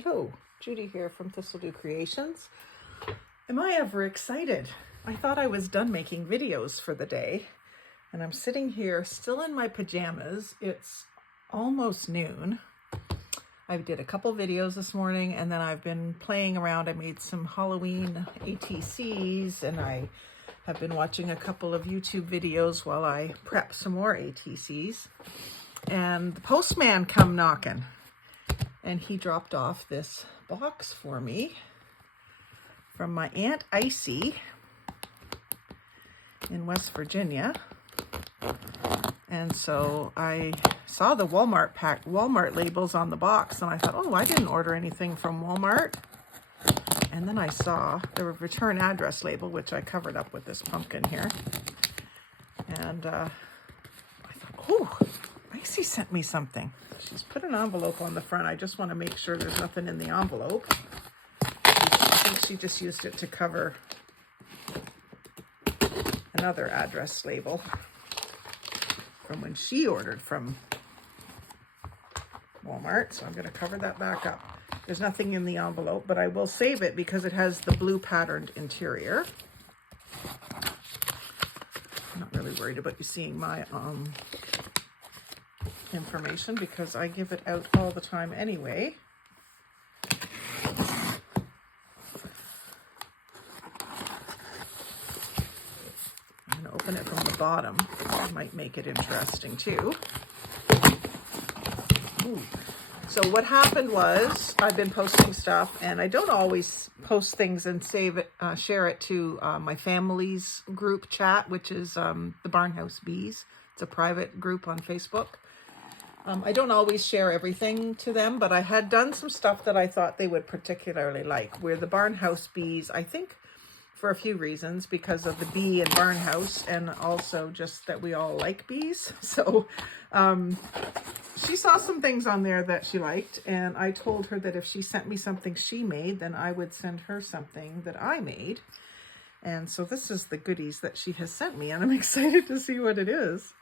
Hello, Judy here from Thistledew Creations. Am I ever excited? I thought I was done making videos for the day, and I'm sitting here still in my pajamas. It's almost noon. I did a couple videos this morning, and then I've been playing around. I made some Halloween ATCs, and I have been watching a couple of YouTube videos while I prep some more ATCs. And the postman come knocking. And he dropped off this box for me from my Aunt Icy in West Virginia. And so I saw the Walmart labels on the box, and I thought, oh, I didn't order anything from Walmart. And then I saw the return address label, which I covered up with this pumpkin here. And I thought, oh, Icy sent me something. She's put an envelope on the front. I just want to make sure there's nothing in the envelope. I think she just used it to cover another address label from when she ordered from Walmart. So I'm going to cover that back up. There's nothing in the envelope, but I will save it because it has the blue patterned interior. I'm not really worried about you seeing my information because I give it out all the time anyway. I'm going to open it from the bottom. That might make it interesting too. Ooh. So what happened was I've been posting stuff, and I don't always post things and save it, share it to my family's group chat, which is the Barnhouse Bees. It's a private group on Facebook. I don't always share everything to them, but I had done some stuff that I thought they would particularly like. We're the Barnhouse Bees, I think, for a few reasons, because of the bee and barnhouse, and also just that we all like bees. So she saw some things on there that she liked, and I told her that if she sent me something she made, then I would send her something that I made. And so this is the goodies that she has sent me, and I'm excited to see what it is.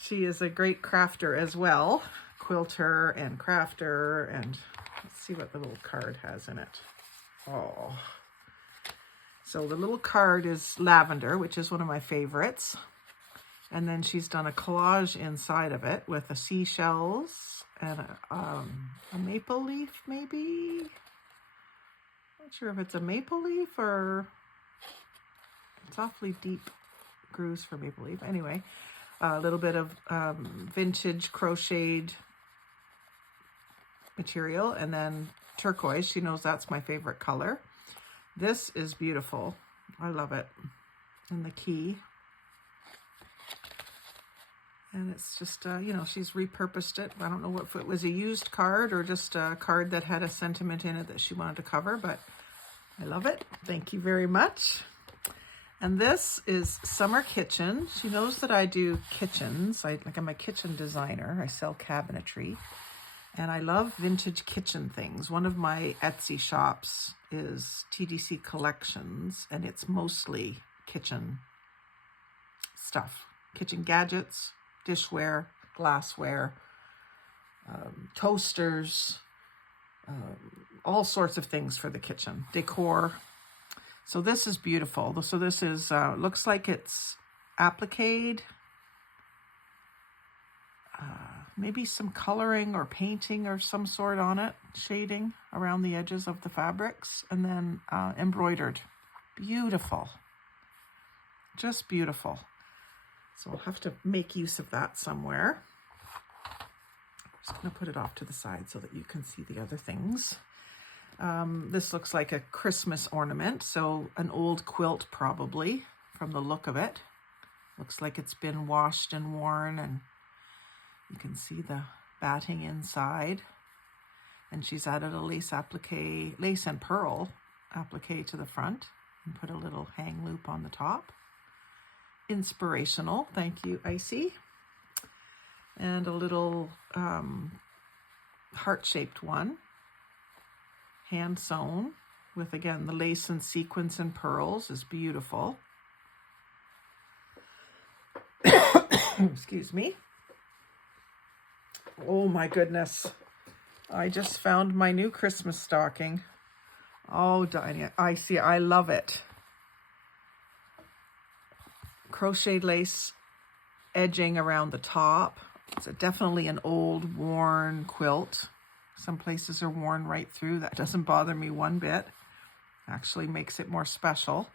She is a great crafter as well, quilter and crafter, and let's see what the little card has in it. Oh, so the little card is lavender, which is one of my favorites. And then she's done a collage inside of it with the seashells and a maple leaf, maybe? Not sure if it's a maple leaf or it's awfully deep grooves for maple leaf. Anyway. A little bit of vintage crocheted material, and then turquoise. She knows that's my favorite color. This is beautiful. I love it. And the key. And it's just, you know, she's repurposed it. I don't know if it was a used card or just a card that had a sentiment in it that she wanted to cover, but I love it. Thank you very much. And this is Summer Kitchen. She knows that I do kitchens. I'm a kitchen designer. I sell cabinetry. And I love vintage kitchen things. One of my Etsy shops is TDC Collections, and it's mostly kitchen stuff. Kitchen gadgets, dishware, glassware, toasters, all sorts of things for the kitchen. Decor. So this is beautiful. So this is, looks like it's appliqued, maybe some coloring or painting or some sort on it, shading around the edges of the fabrics, and then embroidered. Beautiful. Just beautiful. So I'll have to make use of that somewhere. I'm just going to put it off to the side so that you can see the other things. This looks like a Christmas ornament, so an old quilt probably from the look of it. Looks like it's been washed and worn, and you can see the batting inside. And she's added a lace and pearl applique to the front and put a little hang loop on the top. Inspirational, thank you, Icy. And a little heart-shaped one. Hand sewn with, again, the lace and sequins and pearls is beautiful. Excuse me. Oh my goodness. I just found my new Christmas stocking. Oh, Dinah, I see. I love it. Crocheted lace edging around the top. It's definitely an old, worn quilt. Some places are worn right through. That doesn't bother me one bit. Actually makes it more special.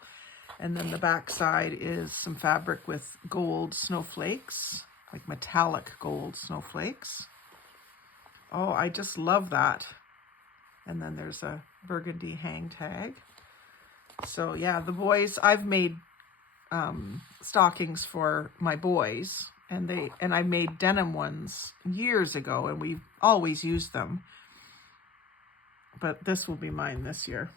And then the back side is some fabric with gold snowflakes, like metallic gold snowflakes. Oh, I just love that. And then there's a burgundy hang tag. So yeah, the boys, I've made stockings for my boys, and I made denim ones years ago, and we've always used them. But this will be mine this year.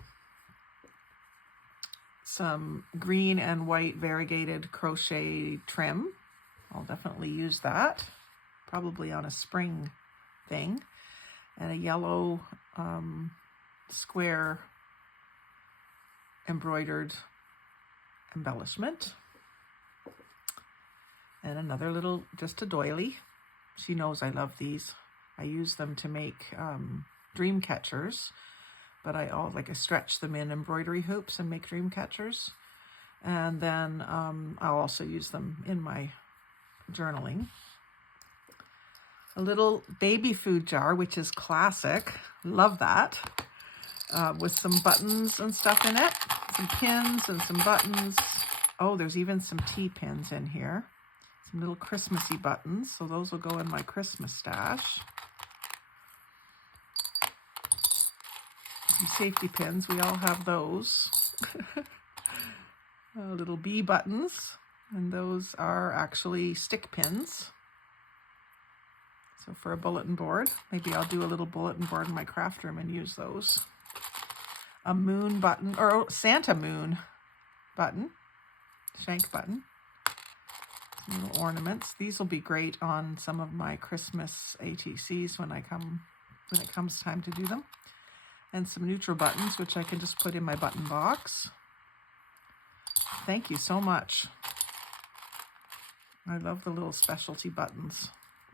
Some green and white variegated crochet trim. I'll definitely use that, probably on a spring thing. And a yellow square embroidered embellishment. And another little, just a doily. She knows I love these. I use them to make dream catchers, but I stretch them in embroidery hoops and make dream catchers. And then I'll also use them in my journaling. A little baby food jar, which is classic. Love that. With some buttons and stuff in it. Some pins and some buttons. Oh, there's even some T-pins in here. Some little Christmassy buttons. So those will go in my Christmas stash. Some safety pins. We all have those. Little bee buttons. And those are actually stick pins. So for a bulletin board, maybe I'll do a little bulletin board in my craft room and use those. A moon button, or Santa moon button, shank button. Some little ornaments. These will be great on some of my Christmas ATCs when it comes time to do them. And some neutral buttons, which I can just put in my button box. Thank you so much. I love the little specialty buttons.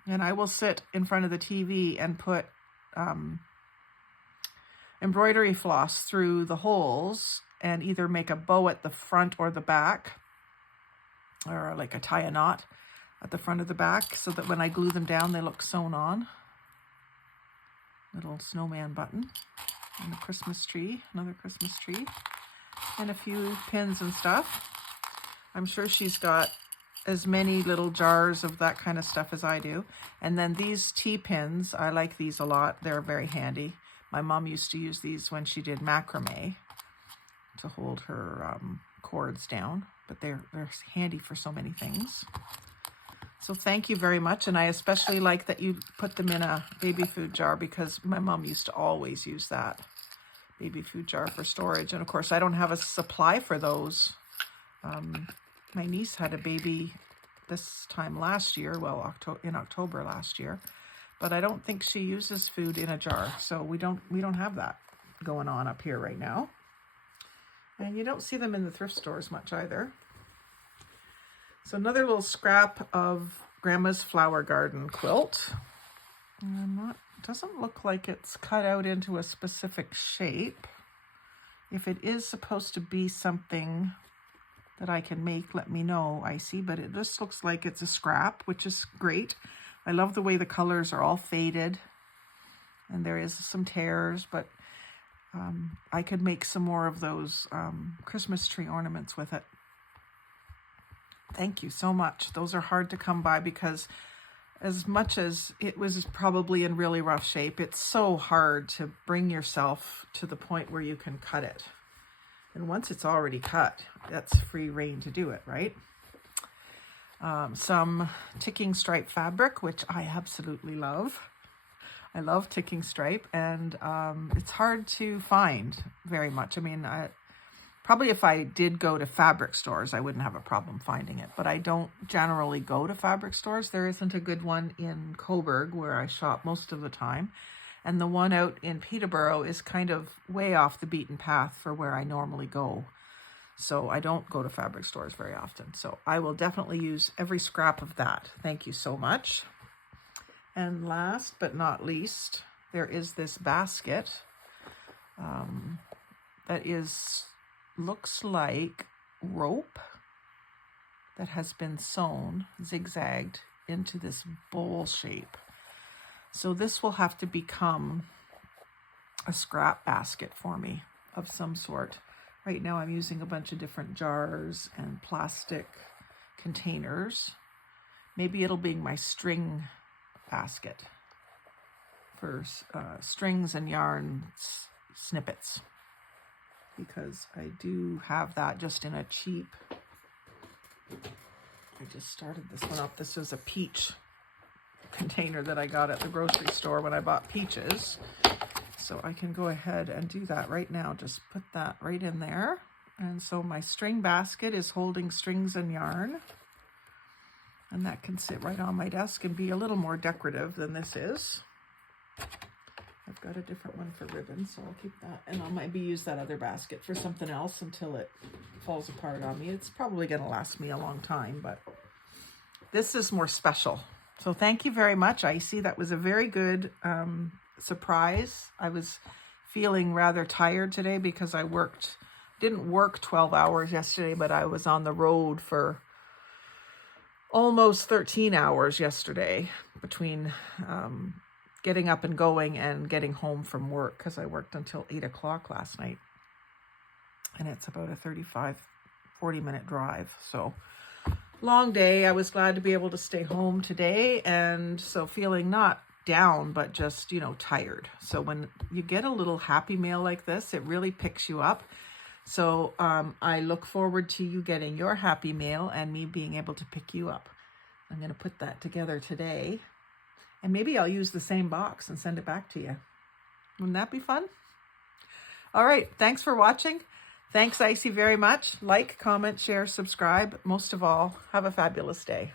And I will sit in front of the TV and put embroidery floss through the holes and either make a bow at the front or the back, or like a tie a knot at the front of the back, so that when I glue them down, they look sewn on. Little snowman button and a Christmas tree, another Christmas tree, and a few pins and stuff. I'm sure she's got as many little jars of that kind of stuff as I do. And then these T-pins, I like these a lot. They're very handy. My mom used to use these when she did macrame to hold her cords down, but they're handy for so many things. So thank you very much. And I especially like that you put them in a baby food jar, because my mom used to always use that baby food jar for storage. And of course, I don't have a supply for those. My niece had a baby this time last year, well, in October last year, but I don't think she uses food in a jar, so we don't have that going on up here right now. And you don't see them in the thrift stores much either. So another little scrap of Grandma's flower garden quilt. Doesn't look like it's cut out into a specific shape. If it is supposed to be something that I can make, let me know, Icy, but it just looks like it's a scrap, which is great. I love the way the colors are all faded, and there is some tears, but I could make some more of those Christmas tree ornaments with it. Thank you so much. Those are hard to come by, because as much as it was probably in really rough shape, it's so hard to bring yourself to the point where you can cut it. And once it's already cut, that's free reign to do it, right? Some ticking stripe fabric, which I absolutely love. I love ticking stripe, and it's hard to find very much. I mean, probably if I did go to fabric stores, I wouldn't have a problem finding it, but I don't generally go to fabric stores. There isn't a good one in Coburg, where I shop most of the time. And the one out in Peterborough is kind of way off the beaten path for where I normally go. So I don't go to fabric stores very often. So I will definitely use every scrap of that. Thank you so much. And last but not least, there is this basket that looks like rope that has been sewn, zigzagged into this bowl shape. So this will have to become a scrap basket for me of some sort. Right now I'm using a bunch of different jars and plastic containers. Maybe it'll be my string basket for strings and yarn snippets, because I do have that just in a cheap, I just started this one up. This was a peach container that I got at the grocery store when I bought peaches. So I can go ahead and do that right now. Just put that right in there. And so my string basket is holding strings and yarn. And that can sit right on my desk and be a little more decorative than this is. I've got a different one for ribbon, so I'll keep that. And I'll maybe use that other basket for something else until it falls apart on me. It's probably going to last me a long time, but this is more special. So thank you very much, Icy. That was a very good surprise. I was feeling rather tired today because I didn't work 12 hours yesterday, but I was on the road for almost 13 hours yesterday between getting up and going and getting home from work, because I worked until 8 o'clock last night. And it's about a 40 minute drive. So long day. I was glad to be able to stay home today. And so feeling not down, but just, tired. So when you get a little happy mail like this, it really picks you up. So I look forward to you getting your happy mail and me being able to pick you up. I'm going to put that together today. And maybe I'll use the same box and send it back to you. Wouldn't that be fun? All right. Thanks for watching. Thanks, Icy, very much. Like, comment, share, subscribe. Most of all, have a fabulous day.